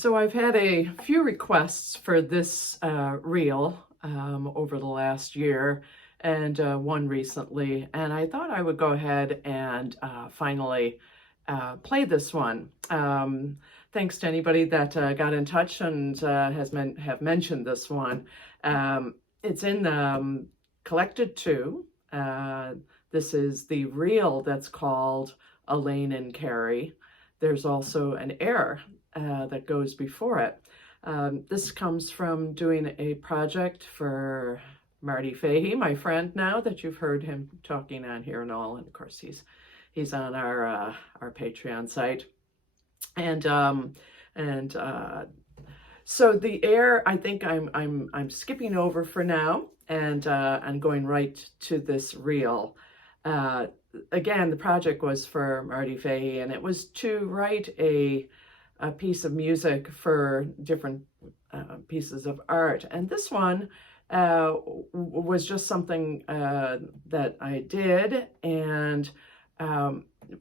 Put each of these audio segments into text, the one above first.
So I've had a few requests for this reel over the last year, and one recently, and I thought I would go ahead and finally play this one. Thanks to anybody that got in touch and have mentioned this one. It's in Collected 2. This is the reel that's called Elaine and Kerry. There's also an air that goes before it. This comes from doing a project for Marty Fahey, my friend now that you've heard him talking on here and all, and of course he's on our Patreon site. And so the air, I think I'm skipping over for now, and I'm going right to this reel. Again, the project was for Marty Fahey, and it was to write a piece of music for different pieces of art. And this one was just something that I did, and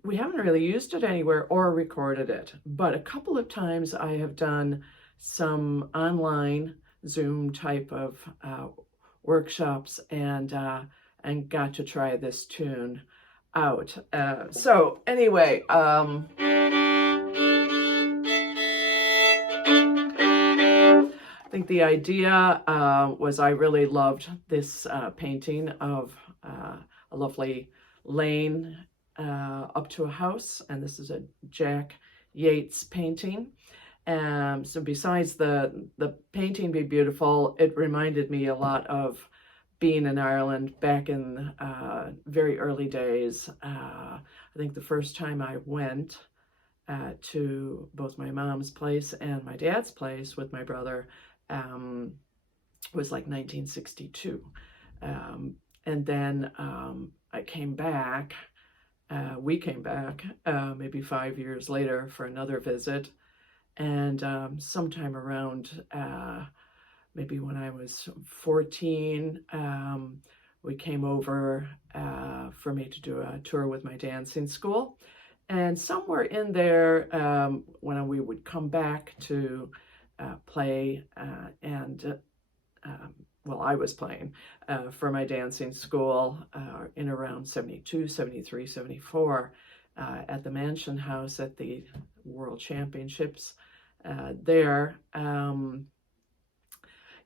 we haven't really used it anywhere or recorded it. But a couple of times I have done some online Zoom type of workshops and got to try this tune out. So anyway, I think the idea was I really loved this painting of a lovely lane up to a house, and this is a Jack Yates painting. So besides the painting being beautiful, it reminded me a lot of being in Ireland back in very early days. I think the first time I went to both my mom's place and my dad's place with my brother was like 1962. And then I came back, we came back maybe 5 years later for another visit. And sometime around maybe when I was 14, we came over for me to do a tour with my dancing school. And somewhere in there, when we would come back to play, well, I was playing for my dancing school in around 72, 73, 74 at the Mansion House at the World Championships there.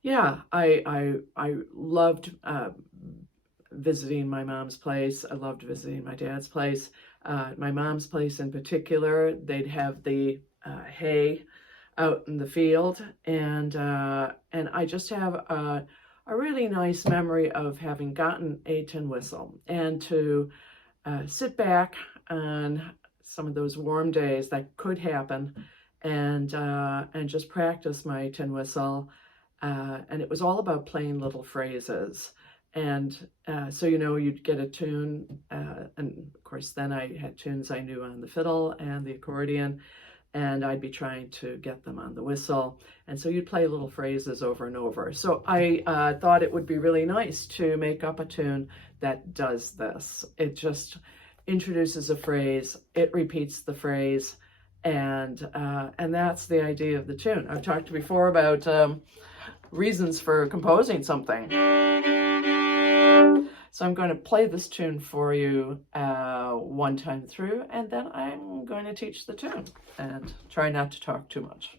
Yeah, I loved visiting my mom's place. I loved visiting my dad's place. My mom's place in particular, they'd have the hay out in the field, and I just have a really nice memory of having gotten a tin whistle and to sit back on some of those warm days that could happen, and just practice my tin whistle. And it was all about playing little phrases. And so, you'd get a tune, and of course then I had tunes I knew on the fiddle and the accordion, and I'd be trying to get them on the whistle. And so you'd play little phrases over and over. So I thought it would be really nice to make up a tune that does this. It just introduces a phrase, it repeats the phrase, and that's the idea of the tune. I've talked before about reasons for composing something. So I'm going to play this tune for you one time through, and then I'm going to teach the tune and try not to talk too much.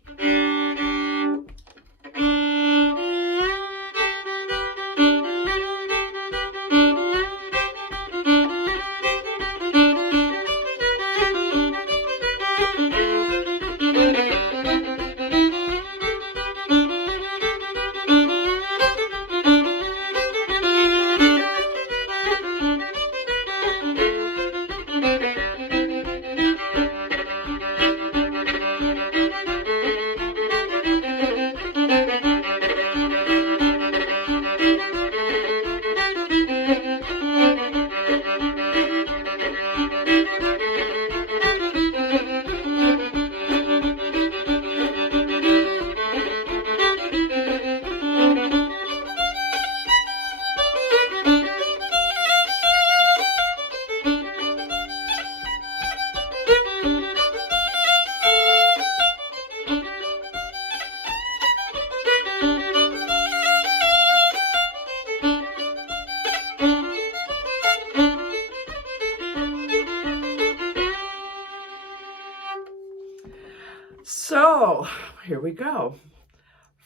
So here we go.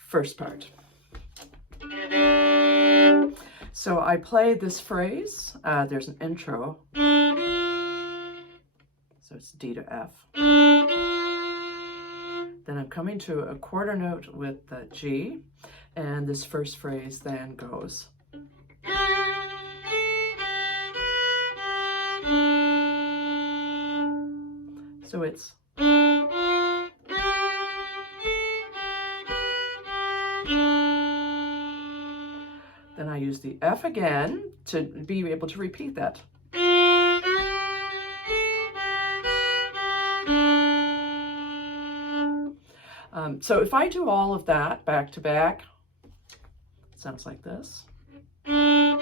First part. So I play this phrase. There's an intro. So it's D to F. Then I'm coming to a quarter note with the G, and this first phrase then goes. So it's. Then I use the F again to be able to repeat that. So if I do all of that back to back, it sounds like this. And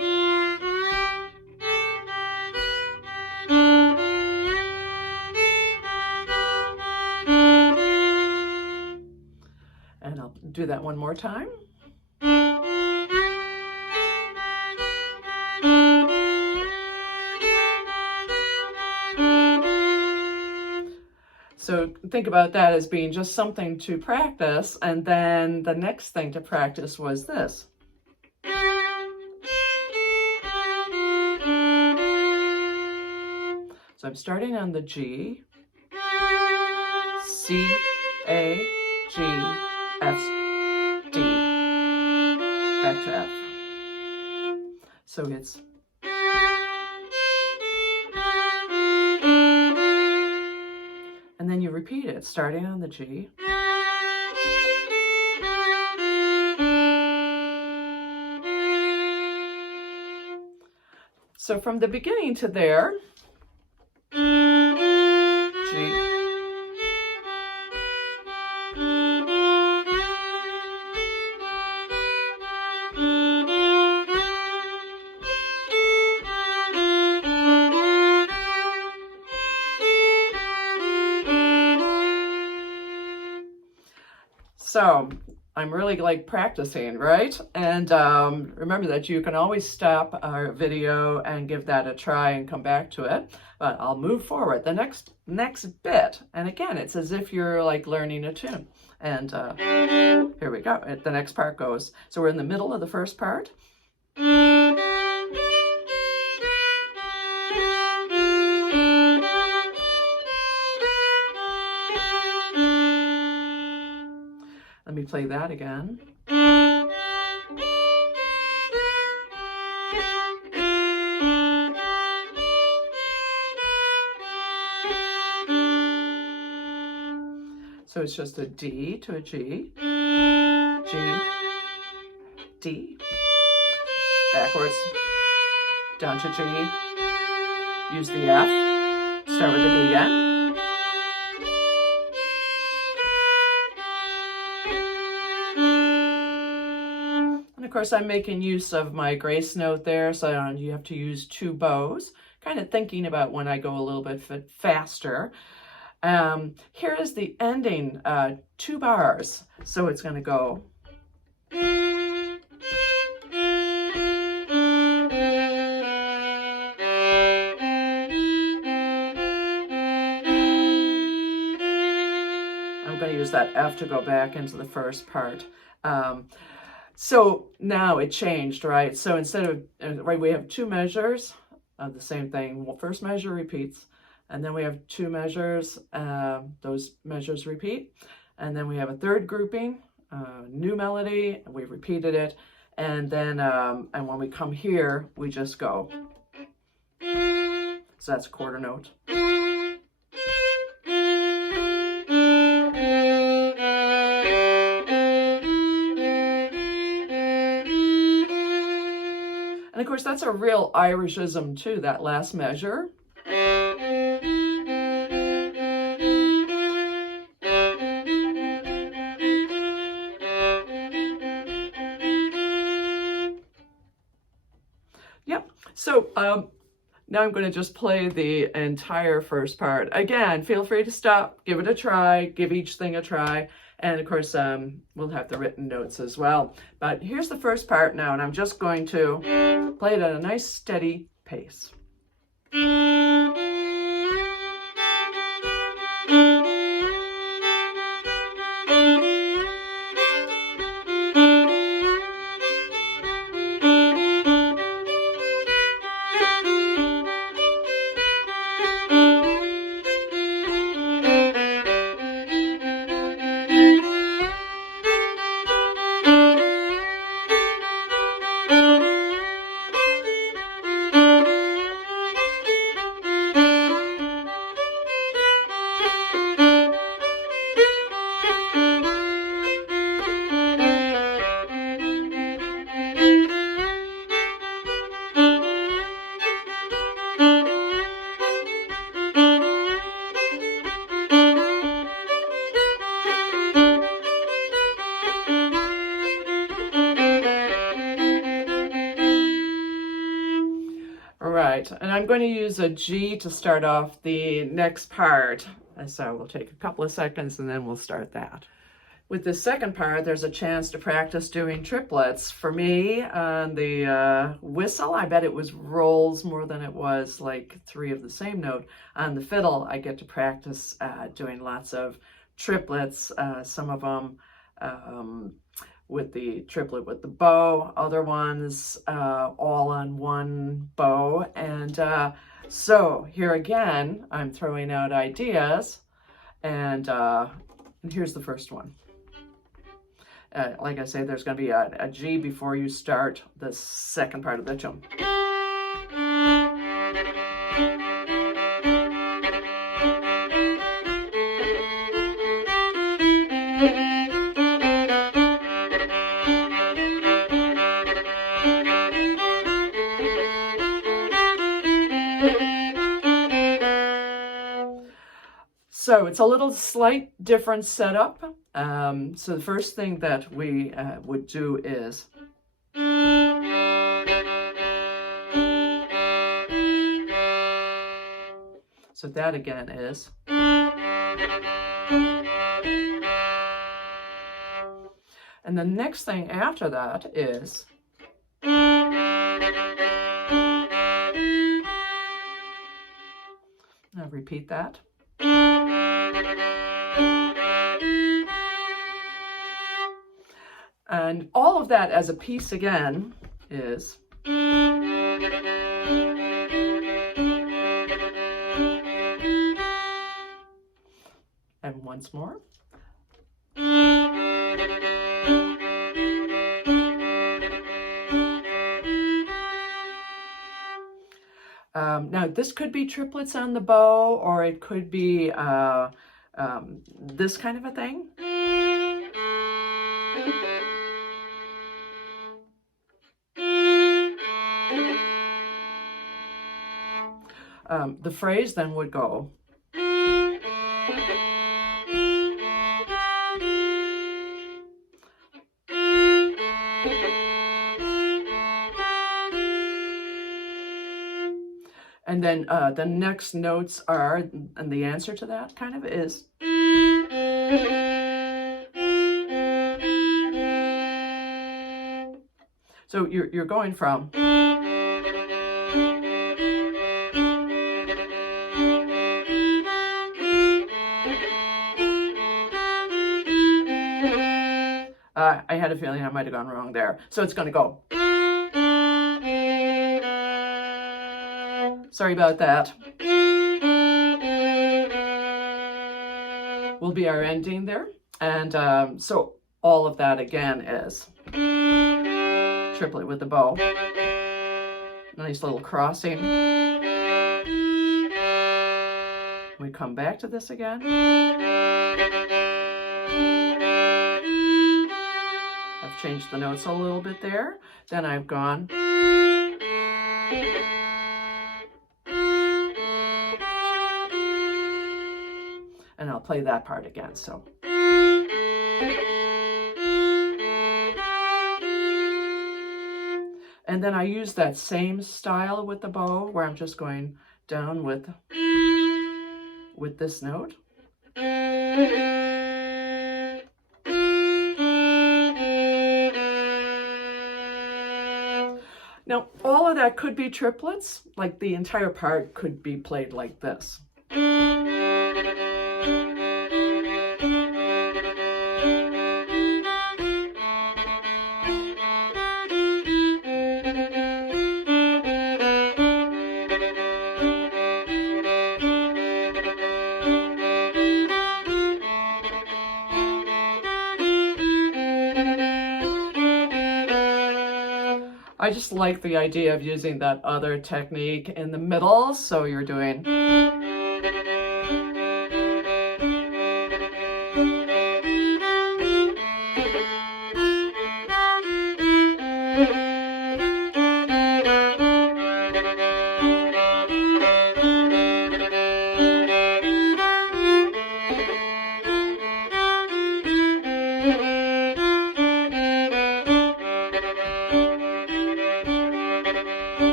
I'll do that one more time. So think about that as being just something to practice, and then the next thing to practice was this. So I'm starting on the G, C, A, G, F, D, back to F. So it's. And then you repeat it, starting on the G. So from the beginning to there, G, so I'm really like practicing, right? And remember that you can always stop our video and give that a try and come back to it. But I'll move forward. The next bit, and again, it's as if you're like learning a tune. And here we go. The next part goes. So we're in the middle of the first part. Let me play that again. So it's just a D to a G, G, D, backwards, down to G, use the F, start with the D again. Of course, I'm making use of my grace note there, so you have to use two bows, kind of thinking about when I go a little bit faster. Here is the ending, 2 bars, so it's going to go. I'm going to use that F to go back into the first part. So now it changed, right? So instead of, right, we have 2 measures of the same thing. Well, first measure repeats, and then we have 2 measures, those measures repeat. And then we have a third grouping, new melody, and we repeated it. And then, and when we come here, we just go. So that's a quarter note. And of course, that's a real Irishism too, that last measure. Yep, so now I'm going to just play the entire first part. Again, feel free to stop, give it a try, give each thing a try. And of course, we'll have the written notes as well. But here's the first part now, and I'm just going to play it at a nice steady pace. right, and I'm going to use a G to start off the next part. So we'll take a couple of seconds and then we'll start that. With the second part, there's a chance to practice doing triplets. For me, on the whistle, I bet it was rolls more than it was like 3 of the same note. On the fiddle, I get to practice doing lots of triplets, some of them with the triplet with the bow, other ones all on one bow. And so here again, I'm throwing out ideas, and here's the first one. Like I say, there's going to be a G before you start the second part of the tune. So it's a little slight different setup. So the first thing that we would do is so that again is, and the next thing after that is, I'll repeat that. And all of that as a piece again is, and once more. Now this could be triplets on the bow, or it could be this kind of a thing. The phrase then would go, and then the next notes are, and the answer to that kind of is, so you're going from, I had a feeling I might have gone wrong there. So it's going to go. Sorry about that. Will be our ending there. And so all of that again is triplet with the bow. Nice little crossing. We come back to this again. I've changed the notes a little bit there. Then I've gone. And I'll play that part again, so. And then I use that same style with the bow, where I'm just going down with this note. Now, all of that could be triplets, like the entire part could be played like this. I just like the idea of using that other technique in the middle, so you're doing.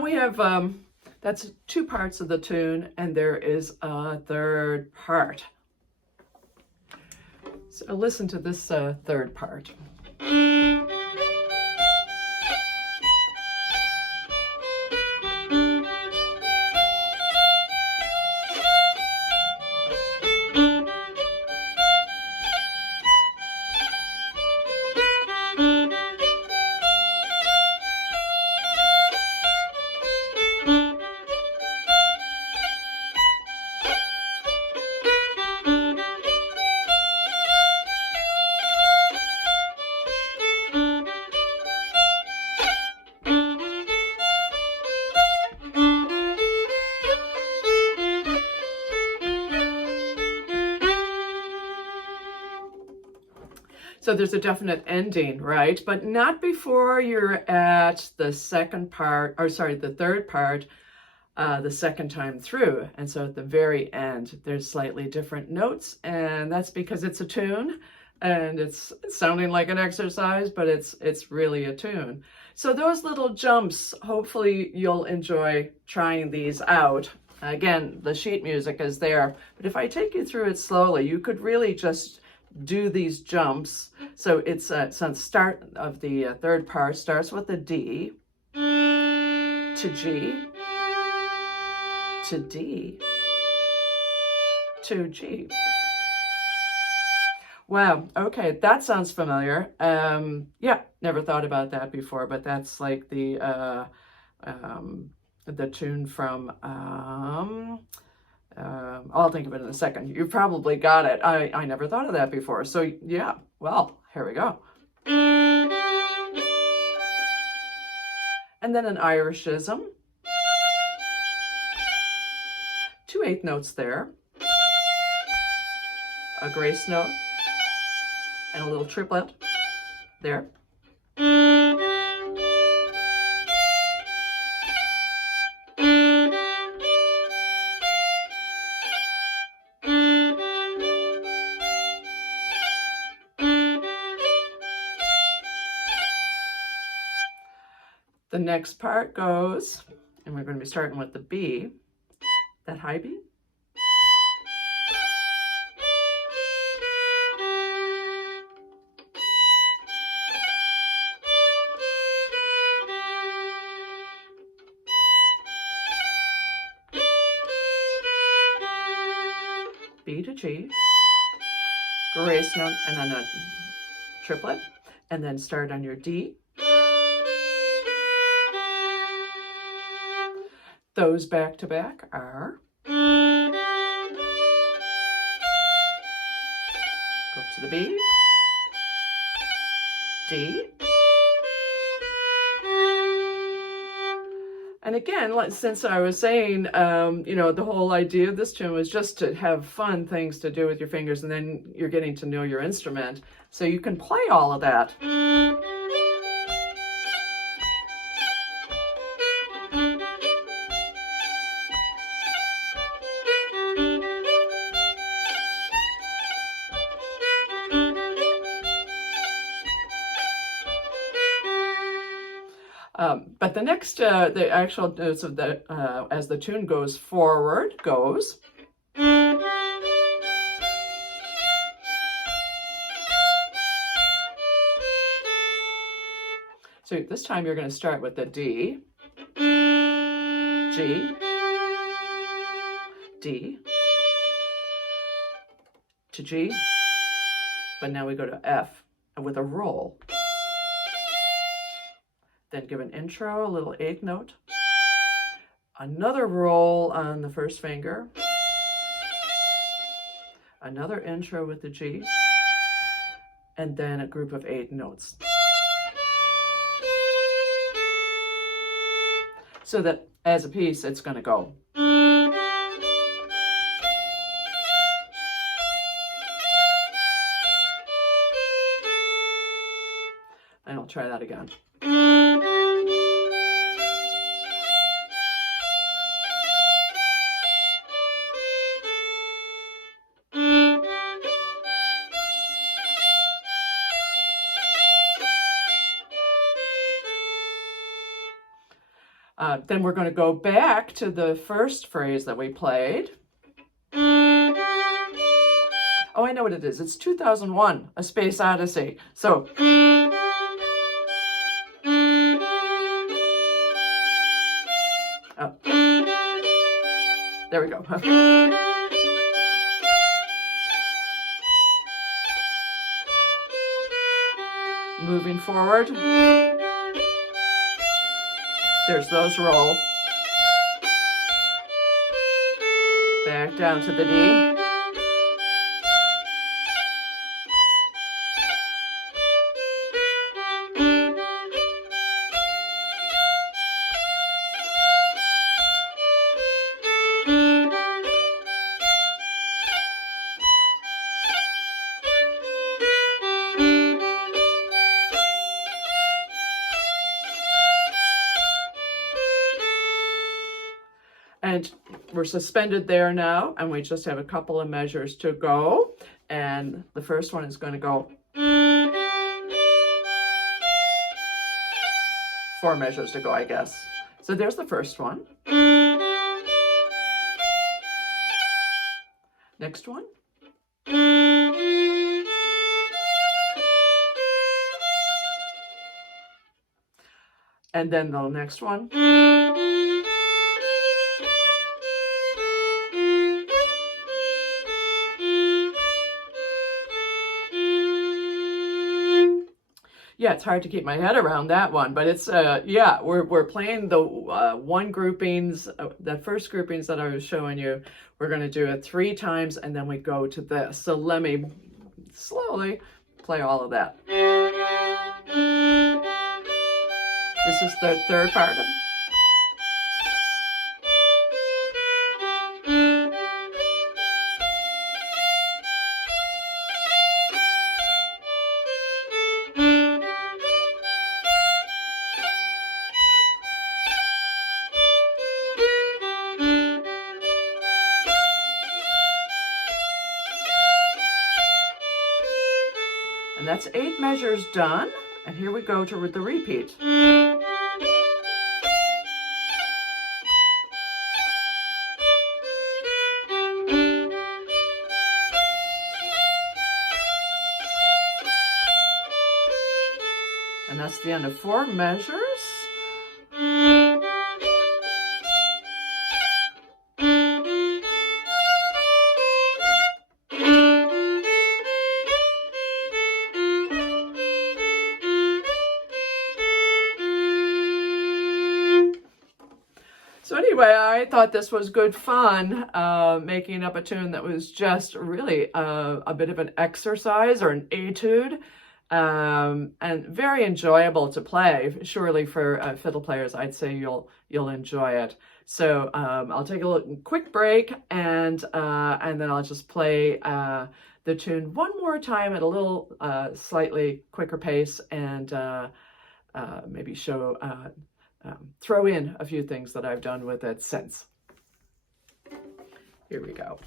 now we have, that's 2 parts of the tune, and there is a 3rd part. So listen to this 3rd part. So there's a definite ending, right? But not before you're at the 2nd part, or sorry, the 3rd part, the 2nd time through. And so at the very end, there's slightly different notes, and that's because it's a tune, and it's sounding like an exercise, but it's really a tune. So those little jumps, hopefully you'll enjoy trying these out. Again, the sheet music is there, but if I take you through it slowly, you could really just do these jumps. So it's so start of the 3rd part starts with a D to G to D to G. Wow, okay, that sounds familiar. Yeah, never thought about that before, but that's like the tune from I'll think of it in a second. You probably got it. I never thought of that before. So yeah, well, here we go. And then an Irishism. 2 8th notes there. A grace note. And a little triplet there. The next part goes, and we're going to be starting with the B, that high B. B to G, grace note, and then a triplet, and then start on your D. Those back to back are, go to the B, D, and again, since I was saying, you know, the whole idea of this tune was just to have fun things to do with your fingers, and then you're getting to know your instrument, so you can play all of that. But the next, the actual notes of the, as the tune goes forward, goes. So this time you're going to start with the D, G, D, to G, but now we go to F with a roll. Then give an intro, a little 8th note, another roll on the 1st finger, another intro with the G, and then a group of 8 notes. So that as a piece, it's going to go. And I'll try that again. Then we're going to go back to the first phrase that we played. Oh, I know what it is. It's 2001, A Space Odyssey. So, oh, there we go. Moving forward, there's those roll. Back down to the D. And we're suspended there now, and we just have a couple of measures to go. And the first one is going to go 4 measures to go, I guess. So there's the first one. Next one. And then the next one. Yeah, it's hard to keep my head around that one, but it's, yeah, we're playing the one groupings, the first groupings that I was showing you. We're going to do it 3 times, and then we go to this. So let me slowly play all of that. This is the third part of it. And that's 8 measures done. And here we go to the repeat. And that's the end of 4 measures. So anyway, I thought this was good fun, making up a tune that was just really a bit of an exercise or an etude, and very enjoyable to play. Surely for fiddle players, I'd say you'll enjoy it. So I'll take a quick break, and then I'll just play the tune one more time at a little slightly quicker pace, and maybe show. Throw in a few things that I've done with it since. Here we go.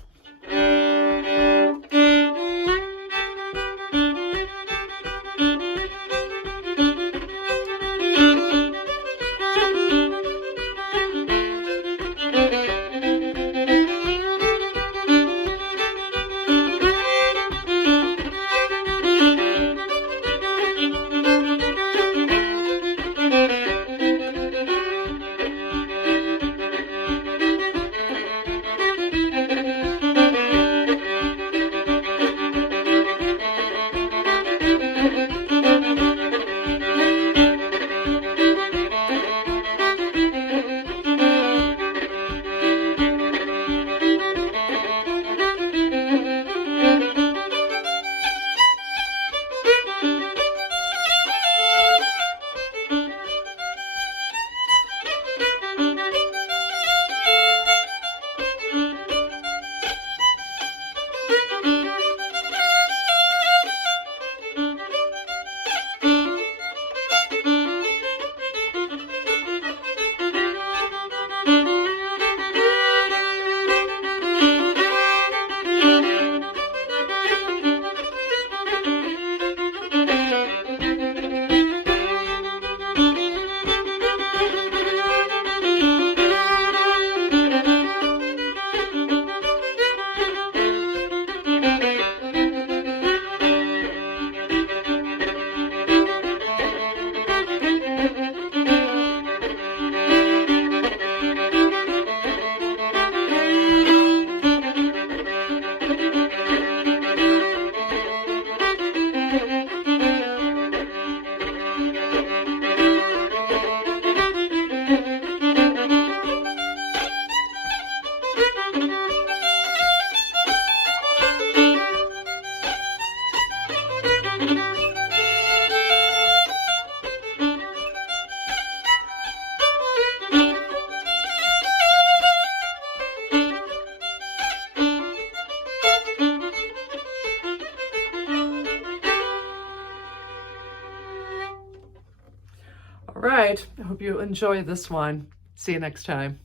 All right, I hope you enjoy this one. See you next time.